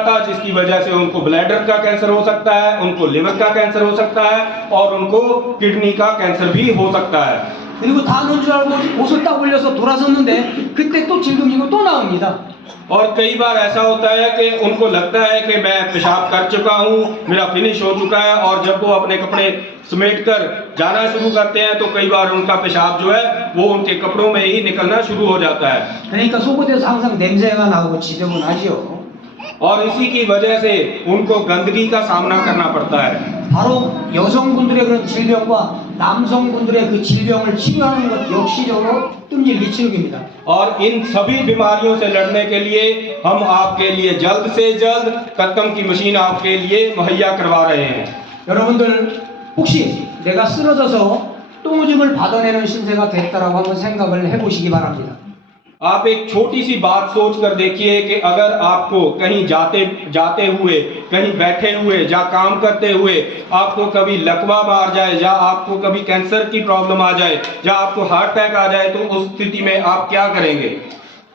था, जिसकी वजह से उनको ब्लैडर का कैंसर हो सकता है, उनको लिवर का कैंसर हो सकता है और उनको किडनी का कैंसर भी हो सकता है। 그리고 다 놓은 줄 알고 옷을 딱 올려서 돌아섰는데 그때 또 질병이고 또 나옵니다. और कई बार ऐसा होता है कि उनको लगता है कि मैं पेशाब कर चुका हूँ, मेरा फिनिश हो चुका है, और जब वो अपने कपड़े समेट कर जाना शुरू करते हैं तो कई बार उनका पेशाब जो है वो उनके कपड़ों में ही निकलना शुरू हो जाता है। 그러니까 속옷에서 항상 냄새가 나고 지저분 하지요. और इसी की वजह से उनको गंदगी का सामना करना पड़ता है। 바로 여성분들의 그런 질병과 남성분들의 그 질병을 치료하는 것 역시적으로 뜸질 리치룩입니다. और इन सभी बीमारियों से लड़ने के लिए हम आपके लिए जल्द से जल्द कत्तम की मशीन आपके लिए मुहैया करवा रहे हैं। 여러분들 혹시 내가 쓰러져서 똥오줌을 받아내는 신세가 됐다라고 한번 생각을 해보시기 바랍니다. आप एक छोटी सी बात सोच कर देखिए कि अगर आपको कहीं जाते हुए, कहीं बैठे हुए या काम करते हुए आपको कभी लकवा मार जाए या आपको कभी कैंसर की प्रॉब्लम आ जाए या आपको हार्ट अटैक आ जाए तो उस स्थिति में आप क्या करेंगे?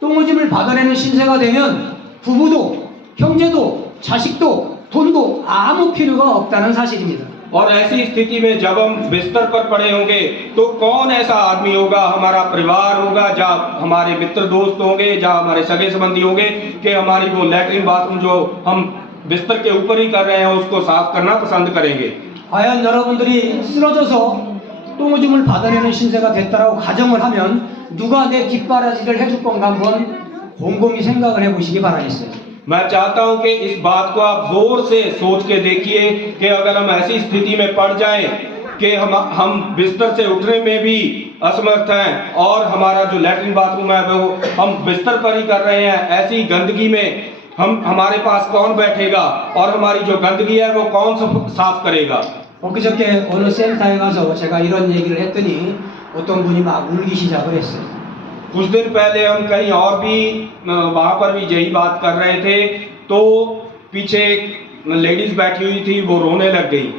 똥오줌을 받아내는 신세가 되면 부부도 형제도 자식도 돈도 아무 필요가 없다는 사실입니다. और ऐसी स्थिति में जब हम बिस्तर पर पड़े होंगे तो कौन ऐसा आदमी होगा, हमारा परिवार होगा, या हमारे मित्र दोस्त होंगे, या हमारे सगे संबंधी होंगे कि हमारी वो लैट्रिन बाथरूम जो हम बिस्तर के ऊपर ही कर रहे हैं उसको साफ करना पसंद करेंगे। 과연 여러분들이 쓰러져서 똥오줌을 받아내는 신세가 됐다라고 가정을 하면 누가 내 뒷바라지를 해줄 건가 한번 곰곰이 생각을 해보시기 바라겠어요. मैं चाहता हूं कि इस बात को आप जोर से सोच के देखिए कि अगर हम ऐसी स्थिति में पड़ जाएं कि हम बिस्तर से उठने में भी असमर्थ हैं और हमारा जो लैट्रिन बाथरूम है वो हम बिस्तर पर ही कर रहे हैं, ऐसी गंदगी में हमारे पास कौन बैठेगा और हमारी जो गंदगी है वो कौन साफ करेगा? 엊그저께 어느 센터에 가서 제가 이런 얘기를 했더니 어떤 분이 막 울기 시작을 했어요. कुछ दिन पहले हम कहीं और भी वहाँ पर भी यही बात कर रहे थे तो पीछे एक लेडीज बैठी हुई थी, वो रोने लग गई।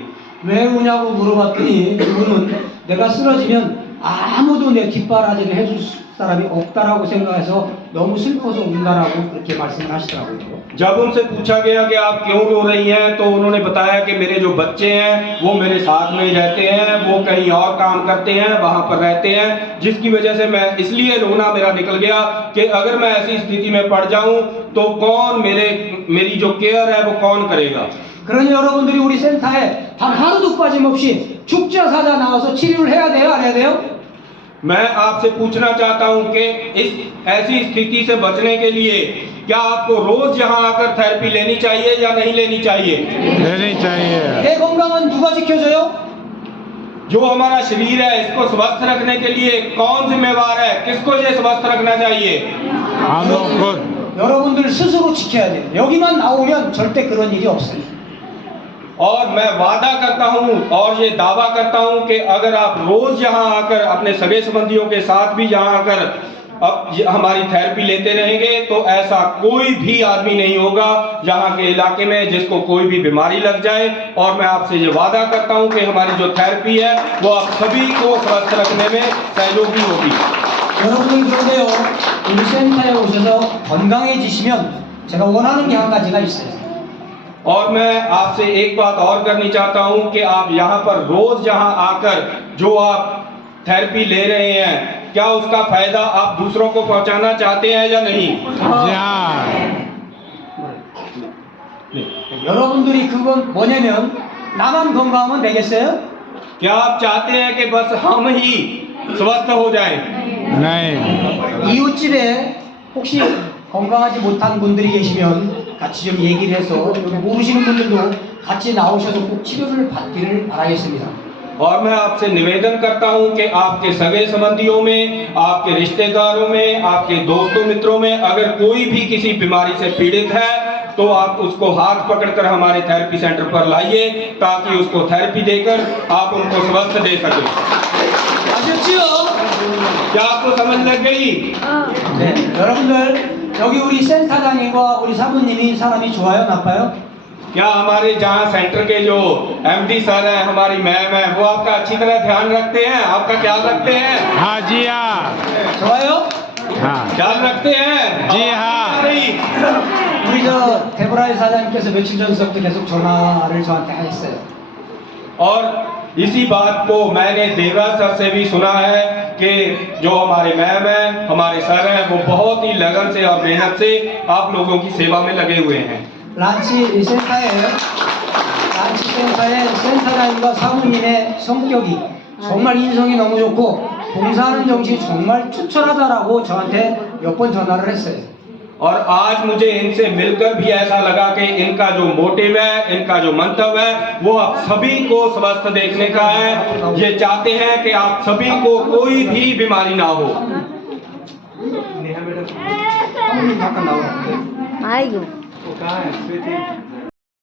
왜 우냐고 물어봤더니 그분은 내가 쓰러지면 아무도 내 뒷바라지를 해줄 사람이 없다라고 생각해서 너무 슬퍼서 운다라고 그렇게 말씀을 하시더라고요. जब उनसे पूछा गया कि आप क्यों रो रही हैं तो उन्होंने बताया कि मेरे जो बच्चे हैं वो मेरे साथ में ही रहते हैं, वो कहीं और काम करते हैं, वहाँ पर रहते हैं, जिसकी वजह से मैं इसलिए रोना मेरा निकल गया कि अगर मैं ऐसी स्थिति में पड़ जाऊं तो कौन मेरी जो केयर है वो कौन करेगा? 그러니 여러분들이 우리 센터에 단 하루도 빠짐없이 죽자 사자 나와서 치료를 해야 돼요, 안 해야 돼요? मैं आपसे पूछना चाहता हूं कि इस ऐसी स्थिति से बचने के लिए क्या आपको रोज यहाँ आकर थेरेपी लेनी चाहिए या नहीं लेनी चाहिए? लेनी चाहिए। 내 건강은 누가 지켜줘요? जो हमारा शरीर है इसको स्वस्थ रखने के लिए कौन जिम्मेवार है? किसको ये स्वस्थ रखना चाहिए? हम लोग खुद। 여러분들 스스로 지켜야 돼요. 여기만 나오면 절대 그런 일이 없어요. और मैं वादा करता हूं और ये दावा करता हूं कि अगर आप रोज यहाँ आकर अपने सगे संबंधियों के साथ भी यहाँ आकर अब हमारी थेरेपी लेते रहेंगे तो ऐसा कोई भी आदमी नहीं होगा यहाँ के इलाके में जिसको कोई भी बीमारी लग जाए। और मैं आपसे ये वादा करता हूँ कि हमारी जो थेरेपी है वो आप सभी को स्वस्थ रखने में सहयोगी होगी। 여러분들 그런데요, 우리 센터에 오셔서 건강해지시면 제가 원하는 게 한 가지가 있어요. और मैं आपसे एक बात और करनी चाहता हूं कि आप यहाँ पर रोज यहाँ आकर जो आप थेरेपी ले रहे हैं क्या उसका फायदा आप दूसरों को पहुंचाना चाहते हैं या नहीं? 여러분들이 그건 뭐냐면 나만 건강하면 되겠어요? क्या आप चाहते हैं कि बस हम ही स्वस्थ हो जाएं? नहीं। 이웃집에 혹시 건강하지 못한 분들이 계시면 같이 좀 얘기를 해서 여기 모르시는 분들도 같이 나오셔서 꼭 치료를 받기를 바라겠습니다. और मैं आपसे निवेदन करता हूं कि आपके सगे संबंधियों में, आपके रिश्तेदारों में, आपके दोस्तों मित्रों में अगर कोई भी किसी बीमारी से पीड़ित है तो आप उसको हाथ पकड़कर हमारे थेरेपी सेंटर पर लाइए ताकि उसको थेरेपी देकर आप उनको स्वस्थ दे सकें। 아셨죠? क्या आपको समझ लग गई? 네, 여러분들 여기 우리 센터장님과 우리 사부님이 사람이 좋아요, 나빠요? क्या हमारे जहाँ सेंटर के जो एमडी सर हैं, हमारी मैम है, वो आपका अच्छी तरह ध्यान रखते हैं, आपका ख्याल रखते हैं? हाँ जी हाँ। 좋아요? हाँ ख्याल रखते हैं? जी हाँ। 우리 저 데보라의 사장님께서 며칠 전서부터 계속 전화를 저한테 했어요. और इसी बात को मैंने देवराज सर से भी सुना है कि जो हमारे मैम हैं, हमारे सर हैं, वो बहुत ही लगन से और मेहनत से आप लोगों की सेवा में लगे हुए हैं। 란치 센터의 센터장님과 사모님의 성격이 정말 인성이 너무 좋고 봉사하는 정신이 정말 투철하다라고 저한테 몇 번 전화를 했어요. और आज मुझे इनसे मिलकर भी ऐसा लगा कि इनका जो मोटिव है, इनका जो मंतव्य है, वो आप सभी को स्वस्थ देखने का है। ये चाहते हैं कि आप सभी को कोई भी बीमारी ना हो। 사모님 잠깐 나오라. 아이고.